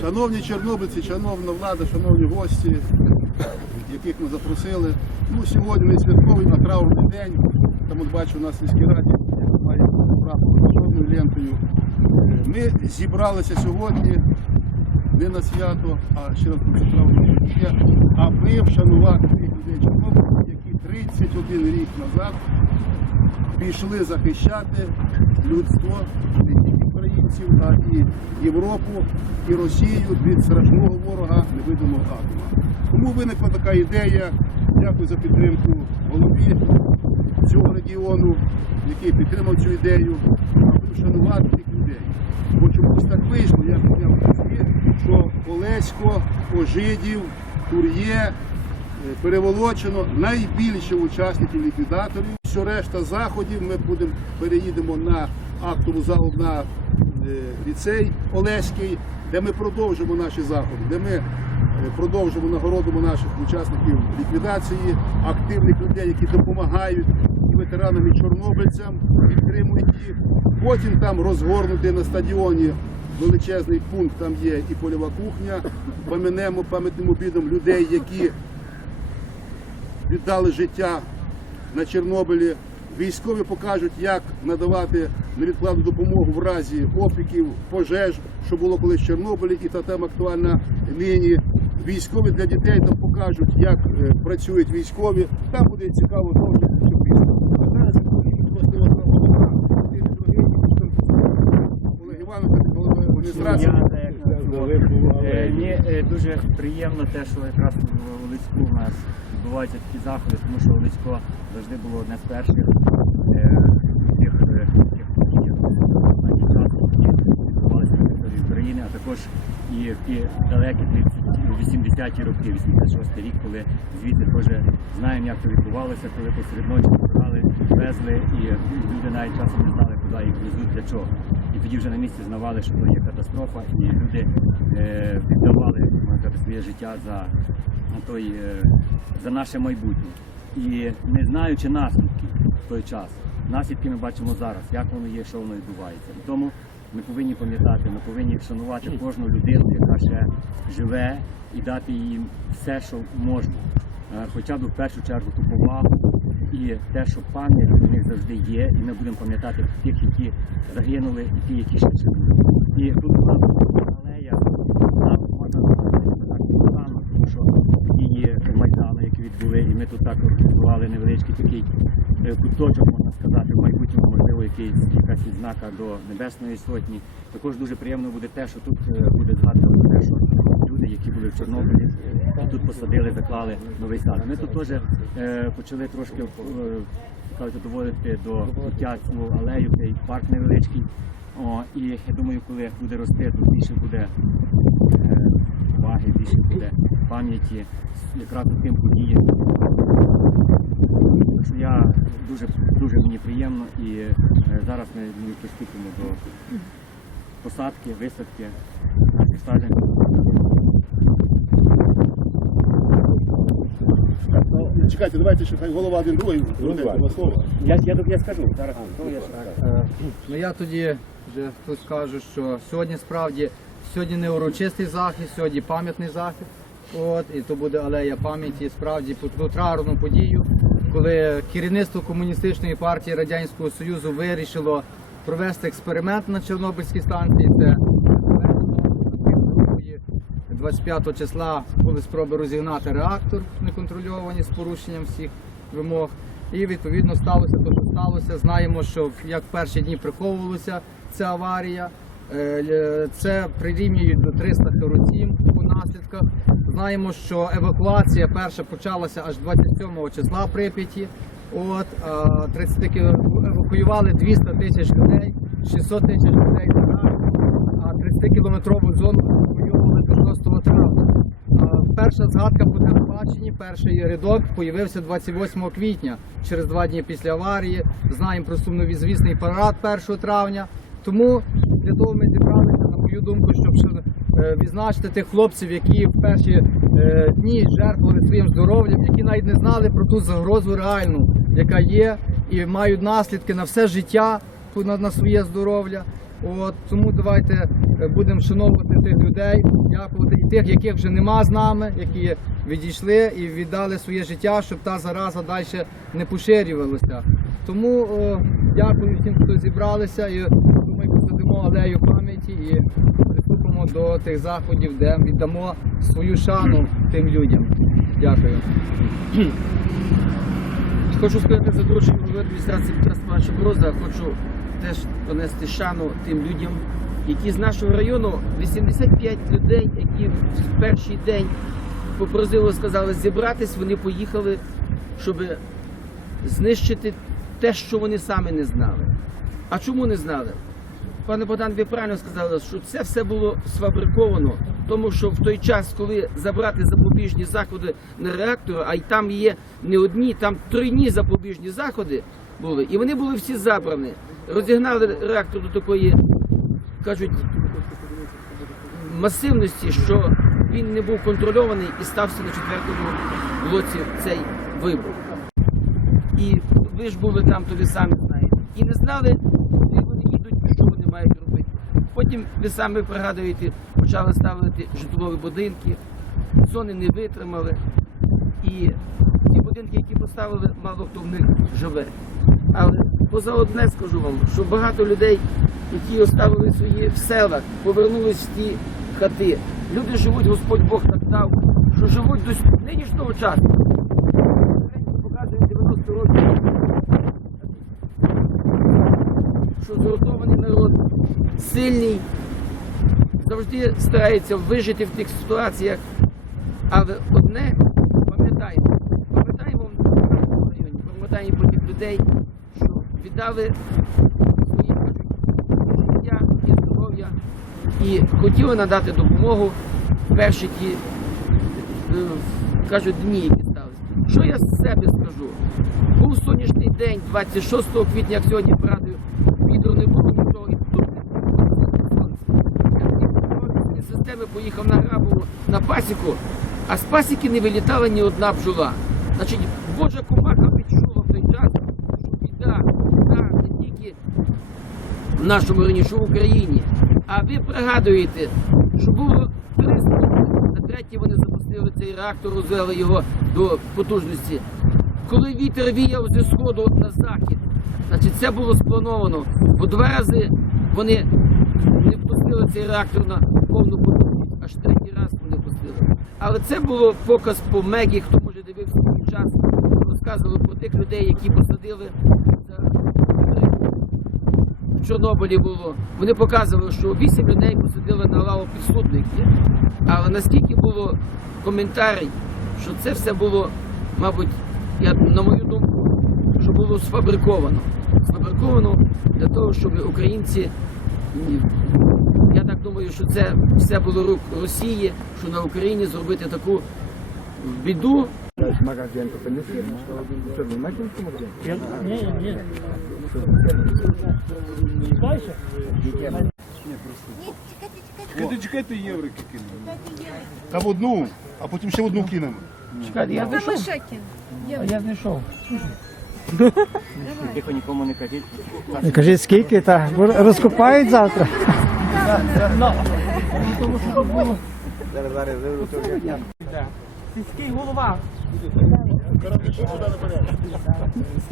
Шановні чорнобильці, шановна влада, шановні гості, яких ми запросили. Ну, сьогодні не святковий, а траурний день. Там от бачу у нас міській раді, має прапор з чорною лентою. Ми зібралися сьогодні не на свято, а ще раз траурне подія, аби вшанувати тих людей Чорнобиля, які 31 рік назад пішли захищати людство, українців, а і Європу, і Росію від страшного ворога невидимого атома. Тому виникла така ідея. Дякую за підтримку голові цього регіону, який підтримав цю ідею, аби вшанувати тих людей. Бо чомусь так вийшло, я підняв собі, що Олесько, Ожидів, Тур'є, е, переволочено найбільше учасників ліквідаторів. Що решта заходів ми будемо переїдемо на актову залу на е, ліцей Олеський, де ми продовжимо наші заходи, де ми е, продовжимо нагородимо наших учасників ліквідації, активних людей, які допомагають і ветеранам і чорнобильцям, підтримують їх. Потім там розгорнути на стадіоні величезний пункт, там є і польова кухня. Пам'янемо пам'ятним обідом людей, які віддали життя на Чорнобилі. Військові покажуть, як надавати невідкладну допомогу в разі опіків, пожеж, що було колись в Чорнобилі, і та тема актуальна нині. Військові для дітей там покажуть, як е, працюють військові. Там буде цікаво голова адміністрації. Е, Мені е, дуже приємно те, що якраз у Луцьку у нас відбуваються такі заходи, тому що Луцько завжди було одне з перших е, тих, е, тих подій, останній час, які відбувалися на території України, а також і в ті далекі 80-ті роки, 86-й рік, коли звідти теж знаємо, як то відбувалося, коли посеред ночі забирали, везли, і люди навіть часом не знали, куди їх везуть, для чого. І тоді вже на місці знавали, що то є катастрофа, і люди е, віддавали сказати, своє життя за, той, е, за наше майбутнє. І не знаючи наслідків в той час, наслідки ми бачимо зараз, як воно є, що воно відбувається. І тому ми повинні пам'ятати, ми повинні вшанувати кожну людину, яка ще живе, і дати їм все, що можна. Е, Хоча б в першу чергу ту повагу і те, що пам'ять у них завжди є, і ми будемо пам'ятати тих, які загинули, і ті, які ще живуть. І тут у нас алея, можна так спонтанно, тому що події Майдану, які відбули, і ми тут так організували невеличкий такий куточок, можна сказати, в майбутньому, можливо, якийсь якась відзнака до Небесної Сотні. Також дуже приємно буде те, що тут е, буде згадка про те, що люди, які були в Чорнобилі, і тут посадили, заклали новий сад. Ми тут теж е, почали трошки е, кажуть, доводити до пуття цю алею, цей парк невеличкий. О, і я думаю, коли буде рости, то більше буде е, уваги, більше буде пам'яті якраз тим подіям. Я дуже, дуже мені приємно і е, зараз ми, ми приступимо до посадки, висадки наших саджанців. Чекайте, давайте ще хай голова один другий два слова. Я, я, я скажу зараз. то я Е, Ну я тоді вже тут скажу, що сьогодні справді сьогодні не урочистий захід, сьогодні пам'ятний захід. От, і то буде алея пам'яті справді про ту траурну подію, коли керівництво комуністичної партії Радянського Союзу вирішило провести експеримент на Чорнобильській станції. Це 25 числа були спроби розігнати реактор неконтрольовані з порушенням всіх вимог. І відповідно сталося те, що сталося. Знаємо, що як в перші дні приховувалася ця аварія. Е, Це прирівнюють до 347 по наслідках. Знаємо, що евакуація перша почалася аж 27 числа в Прип'яті. От 30 кіл- евакуювали 200 тисяч людей, 600 тисяч людей а 30 кілометрову зону евакуювали до 6 травня. Перша згадка по телебаченні, перший рядок появився 28 квітня, через два дні після аварії. Знаємо про сумнозвісний парад 1 травня. Тому для того ми зібралися, на мою думку, щоб відзначити тих хлопців, які в перші е, дні жертвували своїм здоров'ям, які навіть не знали про ту загрозу реальну, яка є, і мають наслідки на все життя на, своє здоров'я. От тому давайте е, будемо вшановувати тих людей, дякувати і тих, яких вже нема з нами, які відійшли і віддали своє життя, щоб та зараза далі не поширювалася. Тому е, дякую всім, хто зібралися і думаю, посадимо алею пам'яті і приступимо до тих заходів, де віддамо свою шану тим людям. Дякую. Хочу сказати за доручення голови адміністрації Петра Степановича хочу теж донести шану тим людям, які з нашого району 85 людей, які в перший день попросили, сказали зібратись, вони поїхали, щоб знищити те, що вони самі не знали. А чому не знали? Пане Богдан, ви правильно сказали, що це все було сфабриковано, тому що в той час, коли забрати запобіжні заходи на реактор, а й там є не одні, там тройні запобіжні заходи були, і вони були всі забрані. Розігнали реактор до такої, кажуть, масивності, що він не був контрольований і стався на четвертому блоці цей вибух. І ви ж були там, то ви самі знаєте. І не знали, куди вони їдуть, мають робити. Потім ви самі пригадуєте, почали ставити житлові будинки, зони не витримали. І ті будинки, які поставили, мало хто в них живе. Але поза одне скажу вам, що багато людей, які оставили свої в селах, повернулись в ті хати. Люди живуть, Господь Бог так дав, що живуть до нинішнього часу. Що згуртований народ сильний, завжди старається вижити в тих ситуаціях. Але одне пам'ятаємо, пам'ятаємо в районі, пам'ятаємо тих людей, що віддали свої життя і здоров'я і хотіли надати допомогу перші ті е, кажуть, дні, які сталися. Що я з себе скажу? Був сонячний день, 26 квітня, як сьогодні порадую, вітру не було нічого і тут сонце. Я поїхав з системи поїхав на Грабову на пасіку, а з пасіки не вилітала ні одна бджола. Значить, Божа комаха відчула в той час, що біда, біда не тільки в нашому районі, що в Україні. А ви пригадуєте, що було три. На третій вони запустили цей реактор, розвели його до потужності. Коли вітер віяв зі сходу на захід, значить це було сплановано. Бо два рази вони не пустили цей реактор на повну потужність, аж третій раз вони пустили. Але це було показ по Мегі, хто може дивився той час, розказували про тих людей, які посадили в Чорнобилі було. Вони показували, що вісім людей посадили на лаву підсудники. Але наскільки було коментарій, що це все було, мабуть, я, на мою думку, що було сфабриковано. Сфабриковано для того, щоб українці, думаю, що це все було рук Росії, що на Україні зробити таку біду, Чекайте, чекайте, єврики кинемо. Там одну, а потім ще одну кинемо. Чекайте, я знайшов. Мишекін. Я знайшов. Тихо нікому не кажіть. Не кажіть скільки, та розкопають завтра. Сільський голова.